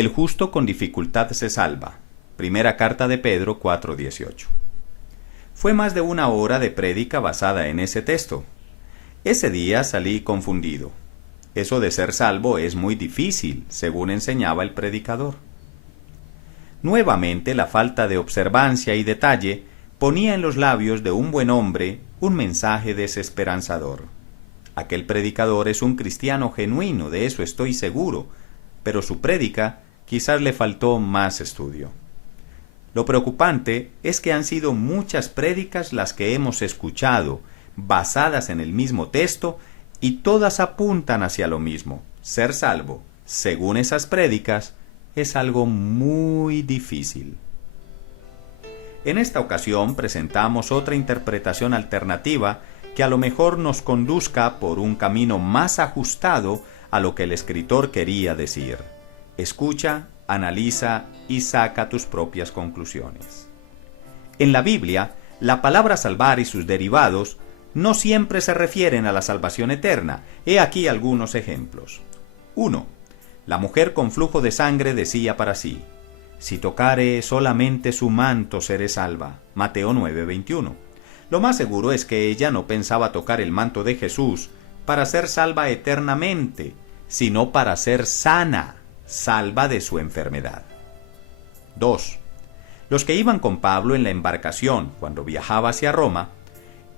El justo con dificultad se salva. Primera carta de Pedro 4:18. Fue más de una hora de prédica basada en ese texto. Ese día salí confundido. Eso de ser salvo es muy difícil, según enseñaba el predicador. Nuevamente la falta de observancia y detalle ponía en los labios de un buen hombre un mensaje desesperanzador. Aquel predicador es un cristiano genuino, de eso estoy seguro, pero su prédica quizás le faltó más estudio. Lo preocupante es que han sido muchas prédicas las que hemos escuchado, basadas en el mismo texto, y todas apuntan hacia lo mismo. Ser salvo, según esas prédicas, es algo muy difícil. En esta ocasión presentamos otra interpretación alternativa que a lo mejor nos conduzca por un camino más ajustado a lo que el escritor quería decir. Escucha, analiza y saca tus propias conclusiones. En la Biblia, la palabra salvar y sus derivados no siempre se refieren a la salvación eterna. He aquí algunos ejemplos. 1. La mujer con flujo de sangre decía para sí: si tocare solamente su manto seré salva. Mateo 9:21. Lo más seguro es que ella no pensaba tocar el manto de Jesús para ser salva eternamente, sino para ser sana, salva de su enfermedad. 2. Los que iban con Pablo en la embarcación cuando viajaba hacia Roma,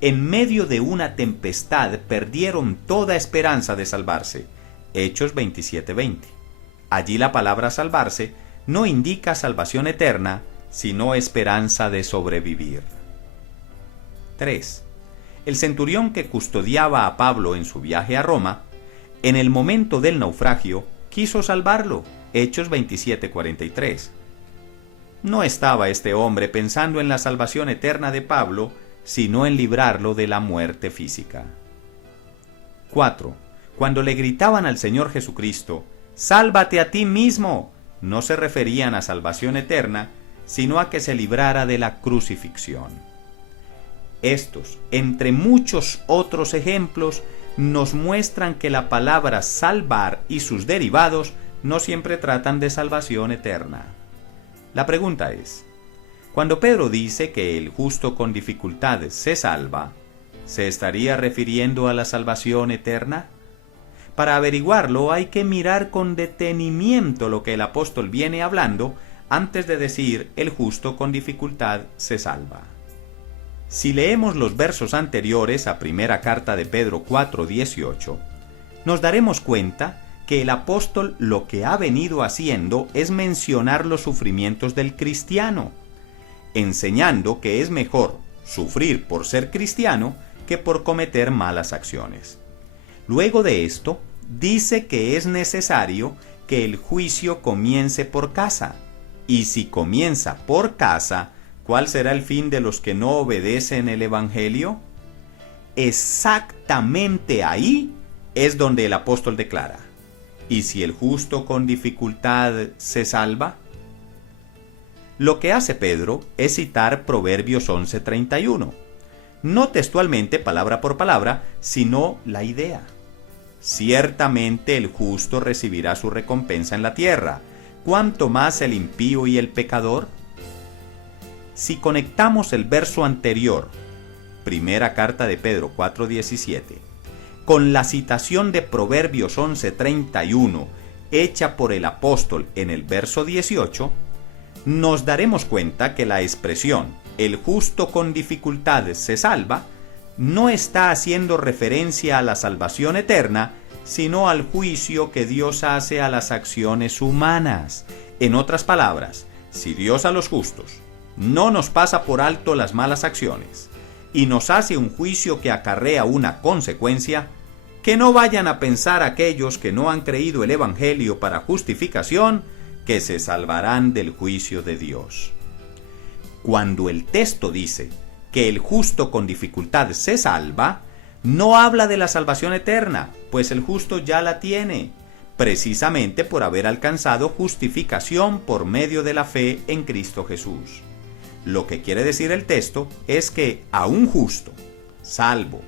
en medio de una tempestad perdieron toda esperanza de salvarse. Hechos 27:20. Allí la palabra salvarse no indica salvación eterna, sino esperanza de sobrevivir. 3. El centurión que custodiaba a Pablo en su viaje a Roma, en el momento del naufragio, quiso salvarlo. Hechos 27:43. No estaba este hombre pensando en la salvación eterna de Pablo, sino en librarlo de la muerte física. 4. Cuando le gritaban al Señor Jesucristo: «¡Sálvate a ti mismo!», no se referían a salvación eterna, sino a que se librara de la crucifixión. Estos, entre muchos otros ejemplos, nos muestran que la palabra salvar y sus derivados no siempre tratan de salvación eterna. La pregunta es: cuando Pedro dice que el justo con dificultad se salva, ¿se estaría refiriendo a la salvación eterna? Para averiguarlo hay que mirar con detenimiento lo que el apóstol viene hablando antes de decir el justo con dificultad se salva. Si leemos los versos anteriores a primera carta de Pedro 4:18, nos daremos cuenta que el apóstol lo que ha venido haciendo es mencionar los sufrimientos del cristiano, enseñando que es mejor sufrir por ser cristiano que por cometer malas acciones. Luego de esto, dice que es necesario que el juicio comience por casa. Y si comienza por casa, ¿cuál será el fin de los que no obedecen el Evangelio? Exactamente ahí es donde el apóstol declara: ¿y si el justo con dificultad se salva? Lo que hace Pedro es citar Proverbios 11:31. No textualmente palabra por palabra, sino la idea. Ciertamente el justo recibirá su recompensa en la tierra, ¿cuánto más el impío y el pecador? Si conectamos el verso anterior, primera carta de Pedro 4:17, con la citación de Proverbios 11:31, hecha por el apóstol en el verso 18, nos daremos cuenta que la expresión «el justo con dificultades se salva» no está haciendo referencia a la salvación eterna, sino al juicio que Dios hace a las acciones humanas. En otras palabras, si Dios a los justos no nos pasa por alto las malas acciones y nos hace un juicio que acarrea una consecuencia, que no vayan a pensar aquellos que no han creído el Evangelio para justificación, que se salvarán del juicio de Dios. Cuando el texto dice que el justo con dificultad se salva, no habla de la salvación eterna, pues el justo ya la tiene, precisamente por haber alcanzado justificación por medio de la fe en Cristo Jesús. Lo que quiere decir el texto es que a un justo, salvo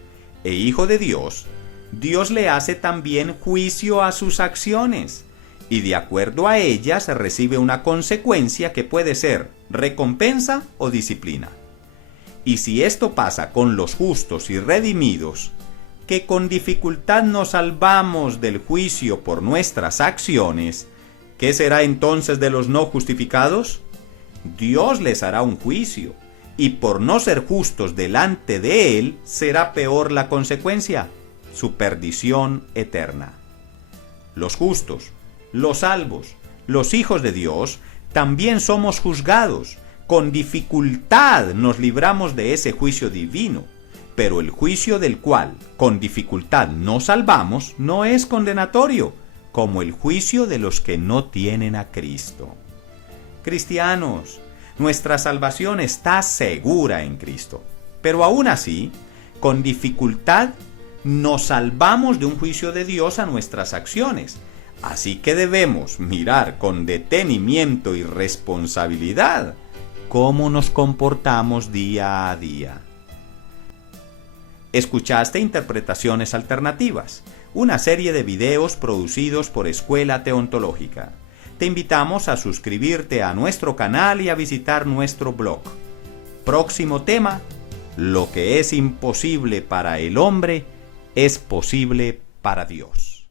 e hijo de Dios, Dios le hace también juicio a sus acciones, y de acuerdo a ella se recibe una consecuencia que puede ser recompensa o disciplina. Y si esto pasa con los justos y redimidos, que con dificultad nos salvamos del juicio por nuestras acciones, ¿qué será entonces de los no justificados? Dios les hará un juicio, y por no ser justos delante de Él, será peor la consecuencia, su perdición eterna. Los justos, los salvos, los hijos de Dios, también somos juzgados. Con dificultad nos libramos de ese juicio divino, pero el juicio del cual con dificultad nos salvamos no es condenatorio, como el juicio de los que no tienen a Cristo. Cristianos, nuestra salvación está segura en Cristo, pero aún así, con dificultad nos salvamos de un juicio de Dios a nuestras acciones. Así que debemos mirar con detenimiento y responsabilidad cómo nos comportamos día a día. Escuchaste Interpretaciones Alternativas, una serie de videos producidos por Escuela Teontológica. Te invitamos a suscribirte a nuestro canal y a visitar nuestro blog. Próximo tema: lo que es imposible para el hombre es posible para Dios.